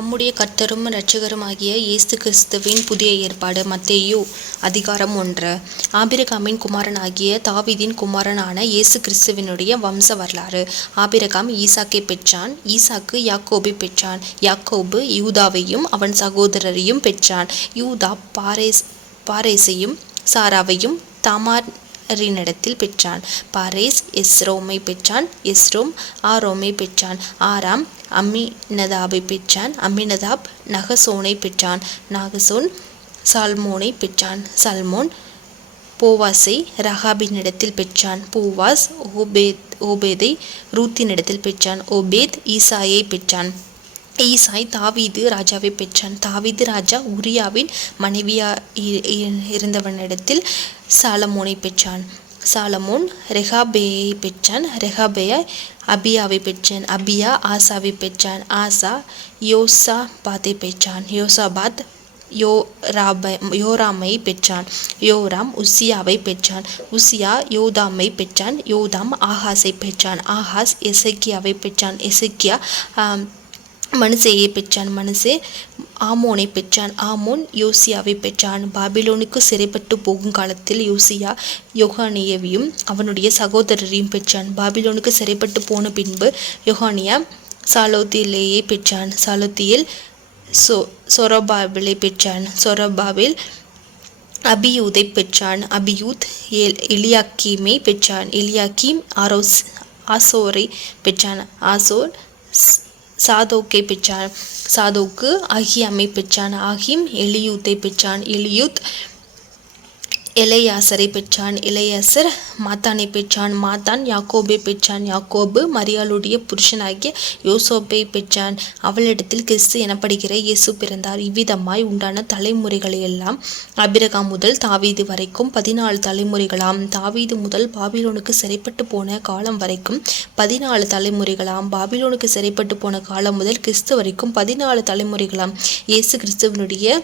நம்முடைய கர்த்தரும் இரட்சகருமாகிய இயேசு கிறிஸ்துவின் புதிய ஏற்பாடு. மத்தேயு அதிகாரம் 1. ஆபிரகாமின் குமாரனாகிய தாவீதின் குமாரனான இயேசு கிறிஸ்துவினுடைய வம்ச வரலாறு. ஆபிரகாம் ஈசாக்கை பெற்றான். ஈசாக்கு யாக்கோபை பெற்றான். யாக்கோபு யூதாவையும் அவன் சகோதரரையும் பெற்றான். யூதா பாரேசையும் சாராவையும் தாமாரினிடத்தில் பெற்றான். பாரேஸ் எஸ்ரோமை பெற்றான். எஸ்ரோம் ஆரோமை பெற்றான். ஆராம் அம்மினதாபை பெற்றான். அம்மினதாப் நகசோனை பெற்றான். நாகசோன் சால்மோனை பெற்றான். சல்மோன் போவாசை ரகாபினிடத்தில் பெற்றான். போவாஸ் ஓபேதை ரூத்தினிடத்தில் பெற்றான். ஓபேத் ஈசாயை பெற்றான். ஈசாய் தாவீது ராஜாவை பெற்றான். தாவீது ராஜா உரியாவின் இருந்தவனிடத்தில் சாலமோனை பெற்றான். சாலமோன் ரெகாபேயை பெற்றான். ரெகாபேயா அபியாவை பெற்றான். அபியா ஆசாவை பெற்றான். ஆசா யோசாபாத்தை பெற்றான். யோசாபாத் யோராமை பெற்றான். யோராம் உசியாவை பெற்றான். உசியா யோதாமை பெற்றான். யோதாம் ஆகாஸை பெற்றான். ஆகாஸ் எசேக்கியாவை பெற்றான். எசேக்கியா மனுசேயை பெற்றான். மனுசே ஆமோனை பெற்றான். ஆமோன் யோசியாவை பெற்றான். பாபிலோனுக்கு சிறைப்பட்டு போகும் காலத்தில் யோசியா யோகானியவையும் அவனுடைய சகோதரரையும் பெற்றான். பாபிலோனுக்கு சிறைப்பட்டு போன பின்பு யோகானியா சாலோத்தியேலை பெற்றான். சாலோத்தியேல் சொரபாபேலை பெற்றான். சொரபாபேல் அபியூதை பெற்றான். அபியூத் எலியாக்கீமை பெற்றான். எலியாக்கீம் ஆசோரை பெற்றான். ஆசோர் சாதோக்கை பெற்றான். சாதோக்கு ஆகியாமை பெற்றான். ஆகிம் எலியூத்தை பெற்றான். எலியூத் எலையாசரை பெற்றான். எலையாசர் மாத்தானை பெற்றான். மாத்தான் யாக்கோபை பெற்றான். யாக்கோபு மரியாளுடைய புருஷனாகிய யோசேப்பை பெற்றான். அவளிடத்தில் கிறிஸ்து எனப்படுகிற இயேசு பிறந்தார். இவ்விதமாய் உண்டான தலைமுறைகளையெல்லாம் ஆபிரகாம் முதல் தாவீது வரைக்கும் 14 தலைமுறைகளாம். தாவீது முதல் பாபிலோனுக்கு சிறைப்பட்டு போன காலம் வரைக்கும் 14 தலைமுறைகளாம். பாபிலோனுக்கு சிறைப்பட்டு போன காலம் முதல் கிறிஸ்து வரைக்கும் 14 தலைமுறைகளாம். இயேசு கிறிஸ்துவனுடைய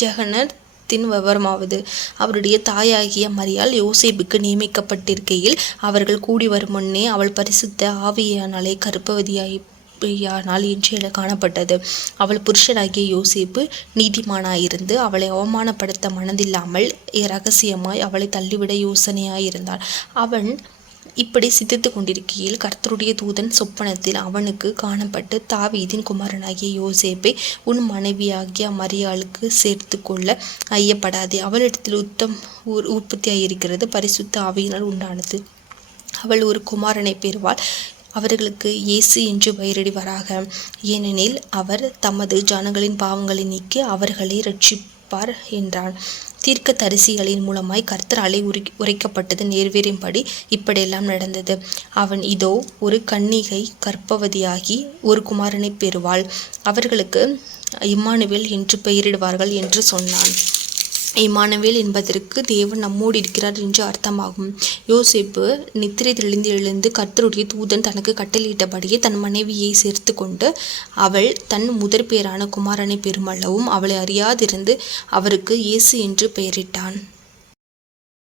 ஜனனத்தின் விவரமாவது, அவருடைய தாயாகிய மரியாள் யோசேப்புக்கு நியமிக்கப்பட்டிருக்கையில் அவர்கள் கூடி வரும் முன்னே அவள் பரிசுத்த ஆவியானாலே கர்ப்பவதியானாள் என்று காணப்பட்டது. அவள் புருஷனாகிய யோசேப்பு நீதிமானாயிருந்து அவளை அவமானப்படுத்த மனதில்லாமல் இரகசியமாய் அவளை தள்ளிவிட யோசனையாயிருந்தான். அவன் இப்படி சிந்தித்து கொண்டிருக்கையில் கர்த்தருடைய தூதன் சொப்பனத்தில் அவனுக்கு காணப்பட்டு, தாவீதின் குமாரனாகிய யோசேப்பை உன் மனைவியாகிய மரியாளுக்கு சேர்த்து கொள்ள ஐயப்படாதே. அவளிடத்தில் உற்பத்தியாயிருக்கிறது பரிசுத்த ஆவியினால் உண்டானது. அவள் ஒரு குமாரனை பெறுவாள். அவர்களுக்கு இயேசு என்று பெயரிடுவாராக. ஏனெனில் அவர் தமது ஜனங்களின் பாவங்களை நீக்கி அவர்களை இரட்சிப்பார் என்றான். தீர்க்க தரிசிகளின் மூலமாய் கர்த்தராலே உரைக்கப்பட்டது நிறைவேறும்படி இப்படியெல்லாம் நடந்தது. அவன் இதோ ஒரு கன்னிகை கர்ப்பவதியாகி ஒரு குமாரனை பெறுவாள். அவர்களுக்கு இம்மானுவேல் என்று பெயரிடுவார்கள் என்று சொன்னான். இம்மானுவேல் என்பதற்கு தேவன் நம்மோடு இருக்கிறார் என்று அர்த்தமாகும். யோசேப்பு நித்திரை தெளிந்து எழுந்து கர்த்தருடைய தூதன் தனக்கு கட்டளையிட்டபடியே தன் மனைவியை சேர்த்து கொண்டு அவள் தன் முதற் பேரான குமாரனை பெறுமளவும் அவளை அறியாதிருந்து அவருக்கு இயேசு என்று பெயரிட்டான்.